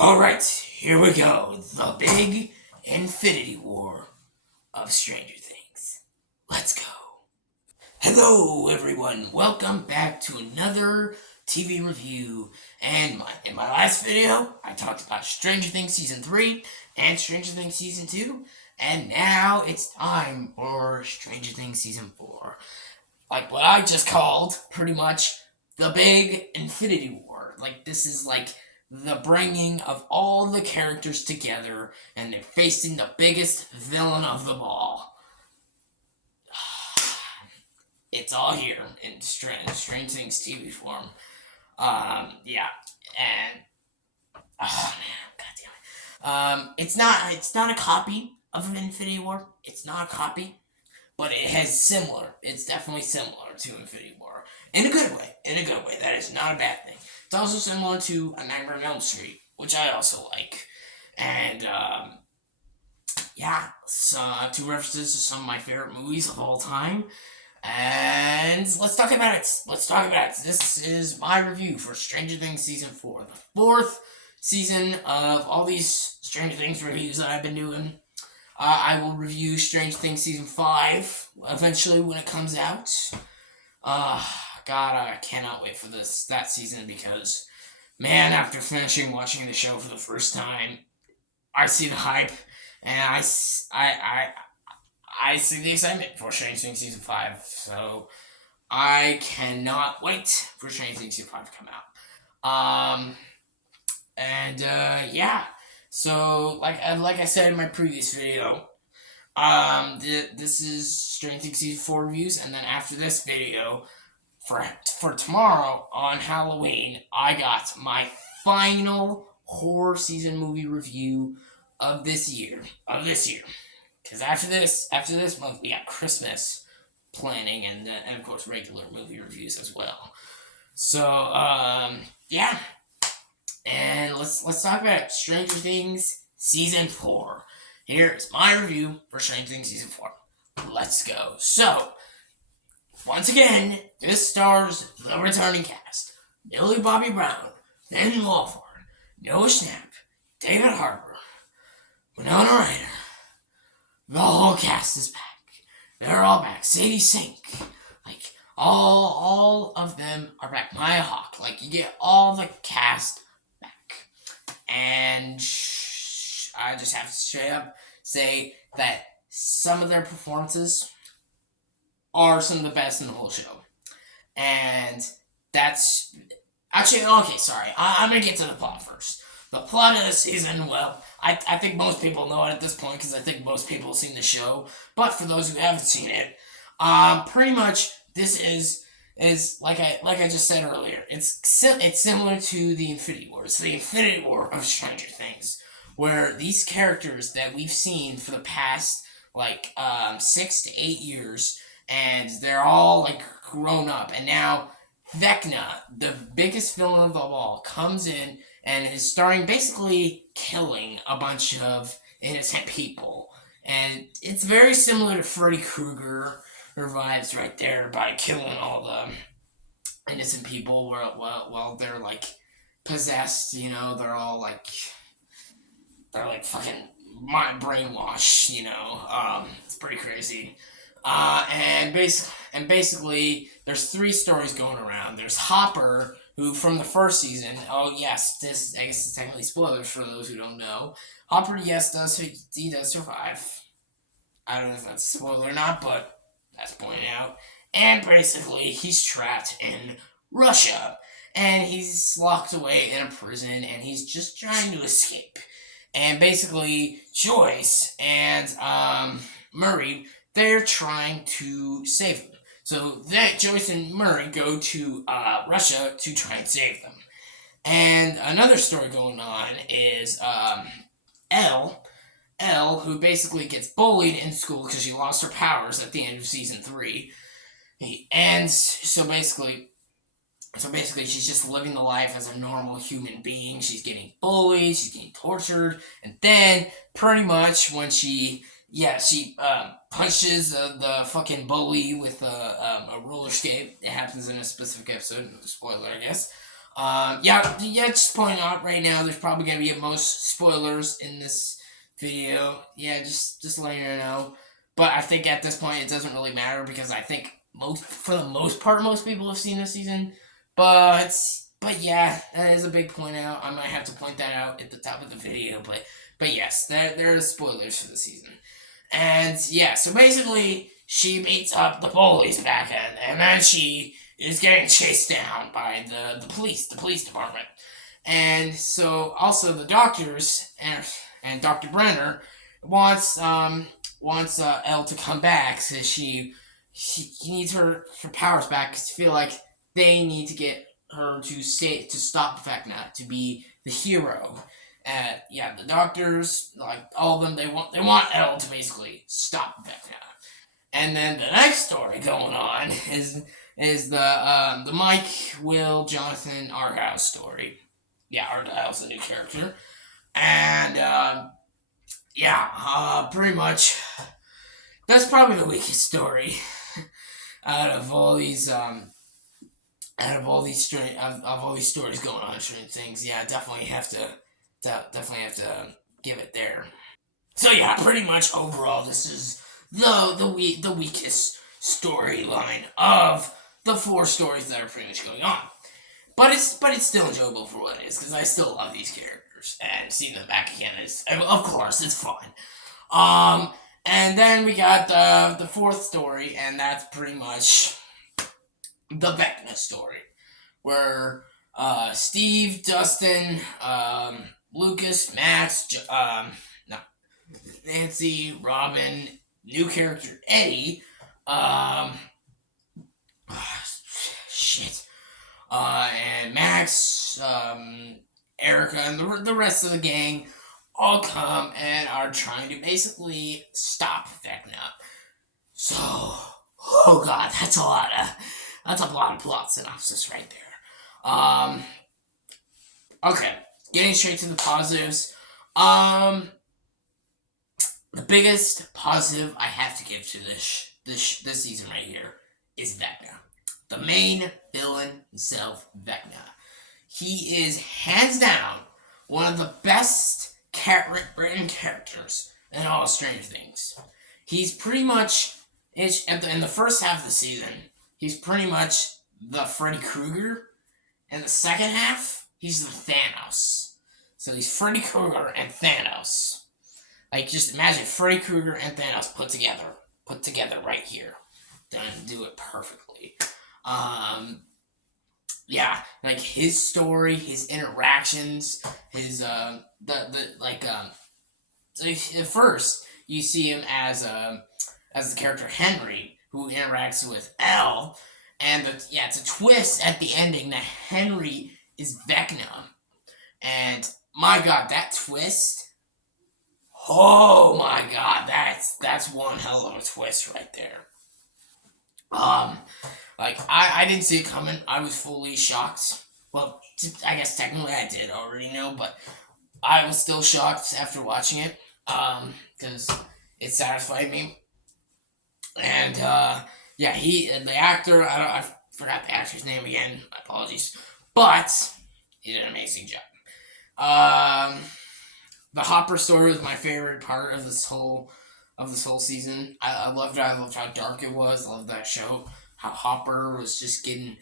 Alright, here we go. The big Infinity War of Stranger Things. Let's go. Hello, everyone. Welcome back to another TV review. And in my last video, I talked about Stranger Things Season 3 and Stranger Things Season 2. And now it's time for Stranger Things Season 4. Like what I just called, pretty much, the big Infinity War. Like, this is like the bringing of all the characters together, and they're facing the biggest villain of them all. It's all here in Strange Things TV form. Yeah, and oh man, god damn it. It's not a copy of an Infinity War. It's not a copy, but it has similar. It's definitely similar to Infinity War in a good way. In a good way. That is not a bad thing. It's also similar to A Nightmare on Elm Street, which I also like, and yeah, so two references to some of my favorite movies of all time. And let's talk about it. Let's talk about it. This is my review for Stranger Things Season 4, the fourth season of all these Stranger Things reviews that I've been doing. I will review Stranger Things Season 5 eventually when it comes out. God, I cannot wait for that season because, man, after finishing watching the show for the first time, I see the hype and I see the excitement for Stranger Things Season 5. So I cannot wait for Stranger Things Season 5 to come out. Yeah. So like I said in my previous video, this is Stranger Things Season 4 reviews, and then after this video, for tomorrow on Halloween, I got my final horror season movie review of this year. Because after this month, we got Christmas planning and of course regular movie reviews as well. So yeah, and let's talk about Stranger Things Season 4. Here's my review for Stranger Things Season 4. Let's go. So, once again, this stars the returning cast. Millie Bobby Brown, Finn Wolfhard, Noah Schnapp, David Harbour, Winona Ryder. The whole cast is back. They're all back. Sadie Sink. Like, all of them are back. Maya Hawke. Like, you get all the cast back. And I just have to straight up say that some of their performances are some of the best in the whole show. And that's... Actually, okay, sorry. I'm going to get to the plot first. The plot of the season, well, I think most people know it at this point because I think most people have seen the show. But for those who haven't seen it, pretty much this is like I just said earlier. It's similar to the Infinity War. It's the Infinity War of Stranger Things, where these characters that we've seen for the past like 6 to 8 years, and they're all like grown up, and now Vecna, the biggest villain of them all, comes in and is starting basically killing a bunch of innocent people. And it's very similar to Freddy Krueger vibes right there by killing all the innocent people while they're like possessed, they're all like fucking mind brainwashed, it's pretty crazy. Basically, there's three stories going around. There's Hopper, who from the first season. Oh yes, this I guess it's technically spoilers for those who don't know. Hopper, yes, he does survive. I don't know if that's a spoiler or not, but that's pointed out. And basically, he's trapped in Russia, and he's locked away in a prison, and he's just trying to escape. And basically, Joyce and Murray, they're trying to save him. So that Joyce and Murray go to Russia to try and save them. And another story going on is Elle, who basically gets bullied in school because she lost her powers at the end of season 3. And so basically, she's just living the life as a normal human being. She's getting bullied, she's getting tortured, and then pretty much when she punches the fucking bully with a roller skate. It happens in a specific episode. Spoiler, I guess. Yeah, just pointing out right now, there's probably gonna be most spoilers in this video. Yeah, just letting you know. But I think at this point it doesn't really matter because I think for the most part, most people have seen this season. But but yeah, that is a big point out. I might have to point that out at the top of the video. But yes, there are spoilers for the season. And yeah, so basically she meets up the police back end, and then she is getting chased down by the police department. And so also the doctors and Dr. Brenner wants Elle to come back so she needs her powers back because I feel like they need to get her to stop Vecna, to be the hero. Yeah, the doctors, like all of them, they want Elle to basically stop Vecna. And then the next story going on is the Mike, Will, Jonathan, Argyle story. Yeah, Argyle's the new character, and pretty much that's probably the weakest story out of all these of all these stories going on, certain things. Yeah, definitely have to give it there. So yeah, pretty much overall, this is the weakest storyline of the four stories that are pretty much going on. But it's still enjoyable for what it is because I still love these characters and seeing them back again is, of course, it's fun. And then we got the fourth story, and that's pretty much the Vecna story, where Steve, Dustin, Lucas, Max, no, Nancy, Robin, new character Eddie, shit, and Max, Erica, and the rest of the gang all come and are trying to basically stop Vecna. So, oh god, that's a lot of plot synopsis right there. Okay, getting straight to the positives. The biggest positive I have to give to this season right here is Vecna. The main villain himself, Vecna. He is hands down one of the best written characters in all of Stranger Things. He's pretty much in the first half of the season. He's pretty much the Freddy Krueger. In the second half, he's the Thanos. So he's Freddy Krueger and Thanos. Like, just imagine Freddy Krueger and Thanos put together right here. Done, do it perfectly. Yeah, like his story, his interactions, his so at first you see him as the character Henry, who interacts with Elle, and it's a twist at the ending that Henry is Vecna, and my god, that twist. Oh my god, that's one hell of a twist right there. Like I didn't see it coming. I was fully shocked. Well, I guess technically I did already know, but I was still shocked after watching it. Because it satisfied me. And yeah, the actor, I forgot the actor's name again. My apologies, but he did an amazing job. The Hopper story was my favorite part of this whole season. I loved it. I loved how dark it was. I loved that show. How Hopper was just getting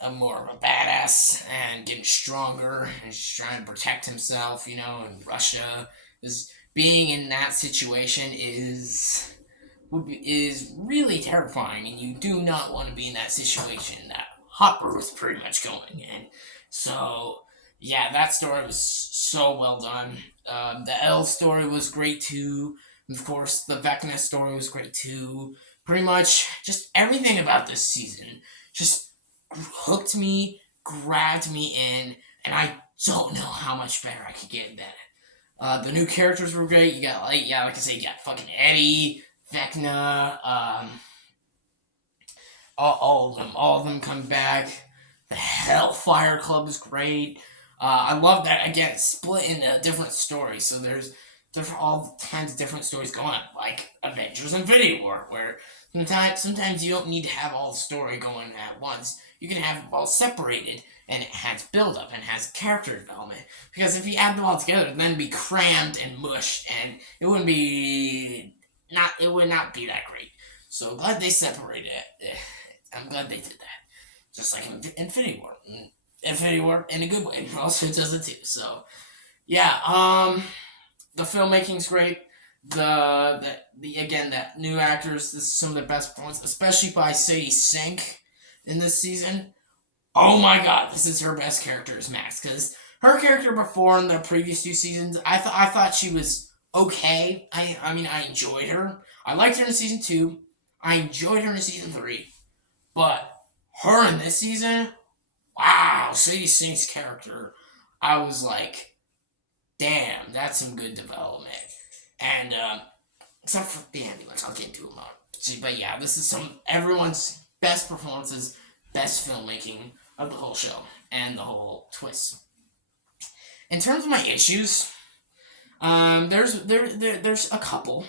a more of a badass and getting stronger and just trying to protect himself. And Russia is being in that situation is really terrifying, and you do not want to be in that situation that Hopper was pretty much going in. So yeah, that story was so well done. The Elle story was great too. And of course, the Vecna story was great too. Pretty much, just everything about this season just hooked me, grabbed me in, and I don't know how much better I could get than it. The new characters were great. You got like I said, you got fucking Eddie, Vecna, all of them come back. The Hellfire Club is great. I love that, again, split into different stories. So there's all kinds of different stories going on, like Avengers Infinity War, where sometimes you don't need to have all the story going at once. You can have it all separated and it has build up and has character development. Because if you add them all together, then it'd be crammed and mushed, and it would not be that great. So glad they separated it. I'm glad they did that. Just like Infinity War. Infinity War in a good way also does it too. So yeah, the filmmaking's great. The again, that new actors, this is some of the best points, especially by Sadie Sink in this season. Oh my god, this is her best character as Max, because her character before in the previous 2 seasons, I thought she was okay. I mean, I enjoyed her. I liked her in season 2. I enjoyed her in season 3. But her in this season, wow, Sadie Sink's character, I was like, damn, that's some good development. And except for the ambulance, I'll get into it more. But yeah, this is everyone's best performances, best filmmaking of the whole show and the whole twist. In terms of my issues, there's a couple.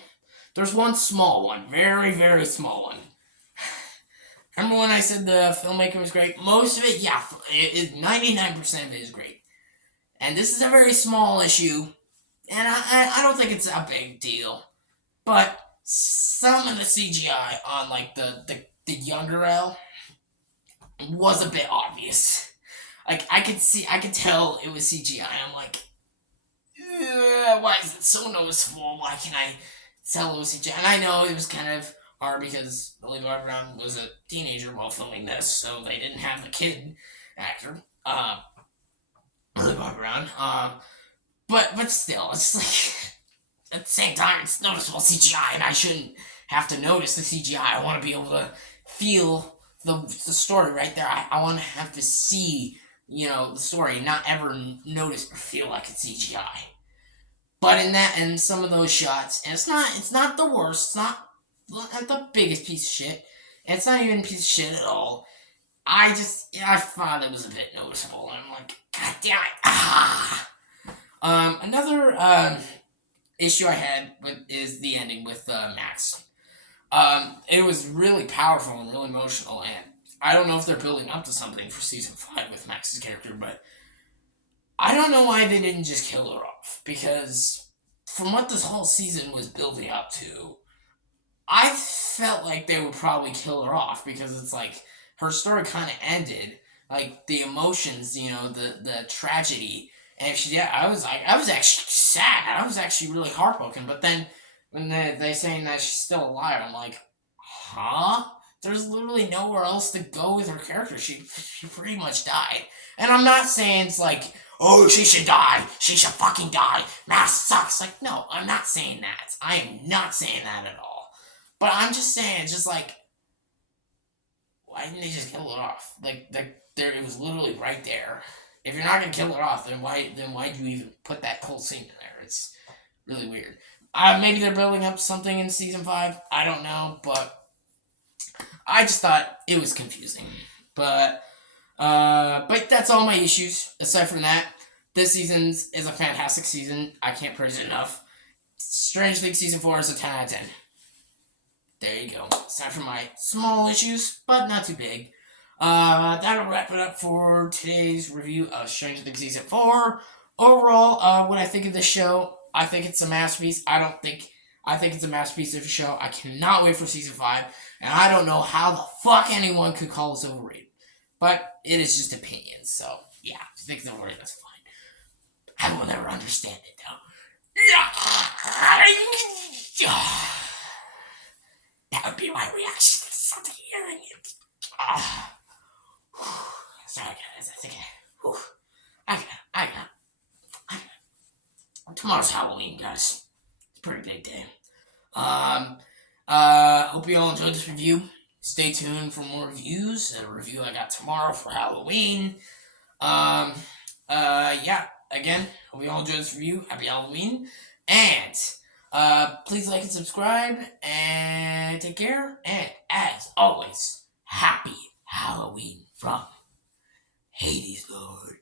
There's one small one, very very small one. Remember when I said the filmmaking was great? Most of it, yeah, 99% of it is great. And this is a very small issue, and I don't think it's a big deal. But some of the CGI on like the younger Elle was a bit obvious. Like I could tell it was CGI. I'm like, why is it so noticeable? Why can I tell it was CGI? And I know it was kind of hard because Millie Bobby Brown was a teenager while filming this, so they didn't have a kid actor. Millie Bobby Brown. But still, it's like at the same time, it's noticeable CGI, and I shouldn't have to notice the CGI. I want to be able to feel the story right there. I want to have to see, the story, not ever notice or feel like it's CGI. But in some of those shots, and it's not the worst. It's not the biggest piece of shit. And it's not even a piece of shit at all. I thought it was a bit noticeable, and I'm like, God damn it! Another issue I had is the ending with Max. It was really powerful and really emotional, and I don't know if they're building up to something for season 5 with Max's character, but I don't know why they didn't just kill her off, because from what this whole season was building up to, I felt like they would probably kill her off, because it's like her story kind of ended, like the emotions, the tragedy, and if she did, I was actually sad. I was actually really heartbroken. But then when they saying that she's still alive, I'm like, huh? There's literally nowhere else to go with her character. She pretty much died. And I'm not saying it's like, oh, she should die. She should fucking die. Max sucks. Like, no, I'm not saying that. I am not saying that at all. But I'm just saying, it's just like, why didn't they just kill her off? Like it was literally right there. If you're not gonna kill her off, then why do you even put that cold scene in there? It's really weird. Maybe they're building up something in season 5. I don't know, but I just thought it was confusing. But that's all my issues. Aside from that, this season is a fantastic season. I can't praise it enough. Stranger Things season 4 is a 10 out of 10. There you go. It's time for my small issues, but not too big. That'll wrap it up for today's review of Stranger Things season 4. Overall, what I think of this show, I think it's a masterpiece. I think it's a masterpiece of a show. I cannot wait for season 5, and I don't know how the fuck anyone could call this overrated. But it is just opinion, so yeah, if you think it's overrated, that's fine. I will never understand it, though. That would be my reaction to something hearing it. Sorry, guys. I got. Tomorrow's Halloween, guys. It's a pretty big day. Hope you all enjoyed this review. Stay tuned for more reviews. A review I got tomorrow for Halloween. Yeah. Again, hope you all enjoyed this review. Happy Halloween. And please like and subscribe. And take care. And as always, happy Halloween from Hades Lord.